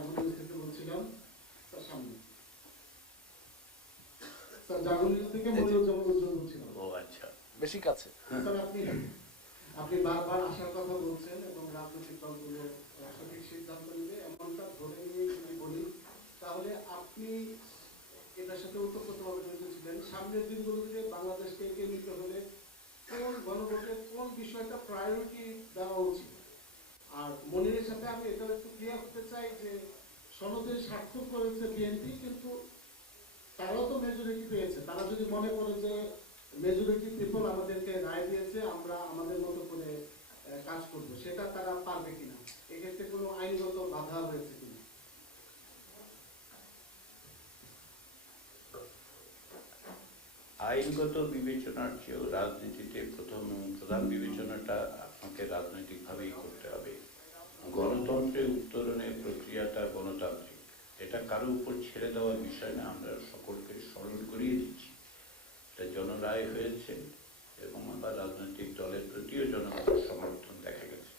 জাগরণ থেকে বলছিলাম। স্যার সামনে স্যার জাগরণ থেকে মনিরুজ্জামান উজ্জ্বল বলছিলাম। ও আচ্ছা, বেশি কাছে। স্যার আপনি আপনি বারবার আসার কথা বলছেন এবং রাজনৈতিক দলগুলো সঠিক সিদ্ধান্ত নেবে এমনটা ধরে নিয়ে যদি বলি, তাহলে আপনি এটার সাথে ওতপ্রোতভাবে জড়িত ছিলেন। সামনের দিনগুলোতে বাংলাদেশকে এগিয়ে নিতে হলে কোন গণভোটের কোন বিষয়টা প্রায়োরিটি দেওয়া উচিত? আর মনিরের সাথে আমি এটাও একটু ক্লিয়ার করতে চাই যে সনদের সার্থক করেছে বিএনপি, কিন্তু তারাও তো মেজরিটি পেয়েছে। তারা যদি মনে করে যে মেজরিটি পিপল আমাদেরকে রায় দিয়েছে, আমরা আমাদের মতো করে কাজ করব, সেটা তারা পারবে কিনা? এক্ষেত্রে কোনো আইনগত বাধা রয়েছে কিনা? আইনগত বিবেচনার চেয়েও রাজনীতিতে প্রধান বিবেচনাটা আপনাকে রাজনৈতিকভাবেই করতে হবে। গণতন্ত্রে উত্তরণের প্রক্রিয়াটা গণতান্ত্রিক, এটা কারো উপর ছেড়ে দেওয়ার বিষয় না। আমরা সকলকে স্মরণ করিয়ে দিচ্ছি এটা জনরায় হয়েছে এবং আবার রাজনৈতিক দলের প্রতিও জনগণের সমর্থন দেখা গেছে।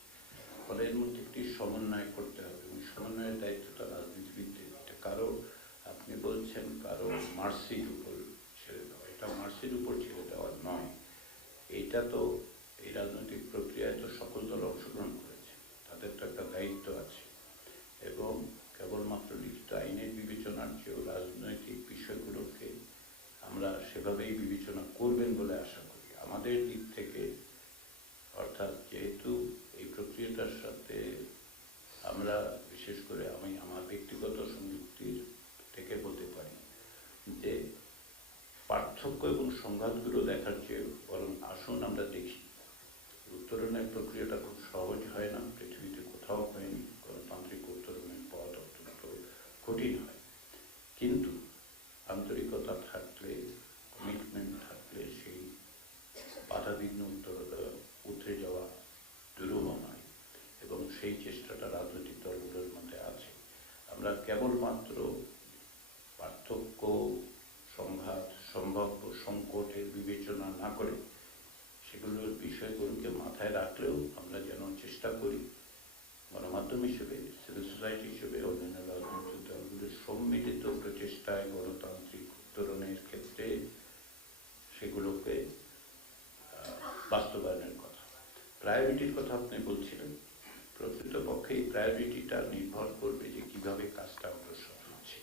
ফলে এর মধ্যে একটি সমন্বয় করতে হবে এবং সমন্বয়ের দায়িত্বটা রাজনীতিবিদদের। এটা কারো, আপনি বলছেন কারো মার্সির উপর ছেড়ে দেওয়া, এটা মার্সির উপর ছেড়ে দেওয়া নয়। এইটা তো এই রাজনৈতিক প্রক্রিয়ায় তো সকল দল অংশগ্রহণ করেছে, তাদের তো একটা দায়িত্ব আছে এবং কেবলমাত্র লিখিত আইনের বিবেচনার চেয়েও রাজনৈতিক বিষয়গুলোকে আমরা সেভাবেই বিবেচনা করবেন বলে আশা করি। আমাদের দিক থেকে, অর্থাৎ যেহেতু এই প্রক্রিয়াটার সাথে আমরা বিশেষ করে আমি আমার ব্যক্তিগত সংযুক্তির থেকে বলতে পারি যে পার্থক্য এবং সংঘাতগুলো দেখার চেয়ে বরং আসুন আমরা দেখি। উত্তরণের প্রক্রিয়াটা খুব সহজ হয় না, পৃথিবীতে কোথাও হয়নি। গণতান্ত্রিক উত্তরণের পথ অত্যন্ত কঠিন হয়, কিন্তু আন্তরিকতা থাকলে, কমিটমেন্ট থাকলে সেই বাধাবিঘ্ন উতরে যাওয়া দুরূহ নয় এবং সেই চেষ্টাটা রাজনৈতিক দলগুলোর মধ্যে আছে। আমরা কেবলমাত্র পার্থক্য, সংঘাত, সম্ভাব্য সংকটের বিবেচনা না করে সেগুলোর বিষয়গুলোকে মাথায় রাখলেও আমরা যেন চেষ্টা করি গণমাধ্যম হিসেবে, সিভিল সোসাইটি হিসেবে, অন্যান্য রাজনৈতিক দলগুলোর সম্মিলিত প্রচেষ্টায় গণতান্ত্রিক উত্তরণের ক্ষেত্রে সেগুলোকে বাস্তবায়নের কথা। প্রায়োরিটির কথা আপনি বলছিলেন, প্রকৃতপক্ষে এই প্রায়োরিটিটা নির্ভর করবে যে কিভাবে কাজটা অগ্রসর হচ্ছে।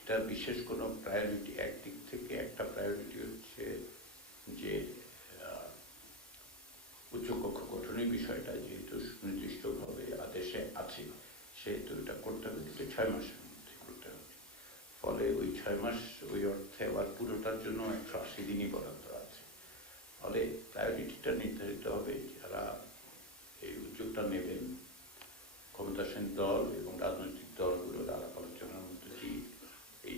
এটা বিশেষ কোনো প্রায়োরিটি, একদিক থেকে একটা প্রায়োরিটি হচ্ছে যে উচ্চকক্ষ গঠনের বিষয়টা যেহেতু সুনির্দিষ্টভাবে আদেশে আছে, সেহেতু এটা করতে হবে, কিন্তু 6 মাসের মধ্যে করতে হবে। ফলে ওই 6 মাস ওই অর্থে আবার পুরোটার জন্য 180 দিনই বরাদ্দ আছে। ফলে প্রায়োরিটিটা নির্ধারিত হবে যারা এই উদ্যোগটা নেবেন, ক্ষমতাসীন দল এবং রাজনৈতিক দলগুলোর আলাপ আলোচনার মধ্যে দিয়ে এই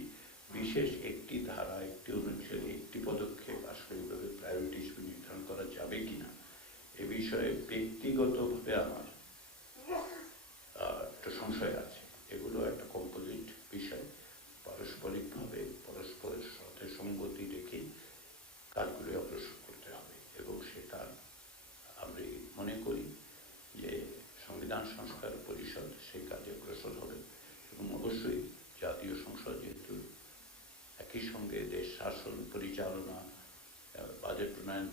বিশেষ একটি ধারা, একটি অনুচ্ছেদ, একটি পদক্ষেপ আসলে এইভাবে প্রায়োরিটি হিসেবে নির্ধারণ করা যাবে কিনা এ বিষয়ে ব্যক্তিগতভাবে আমার একটা সংশয় আছে। এগুলো একটা কম্পোজিট বিষয়, পারস্পরিকভাবে পরস্পরের সাথে সঙ্গতি রেখে কাজগুলো অগ্রসর করতে হবে এবং সেটা আমি মনে করি যে সংবিধান সংস্কার পরিষদ সেই কাজে অগ্রসর হবে এবং অবশ্যই জাতীয় সংসদ যেহেতু একই সঙ্গে দেশ শাসন পরিচালনা, বাজেট প্রণয়ন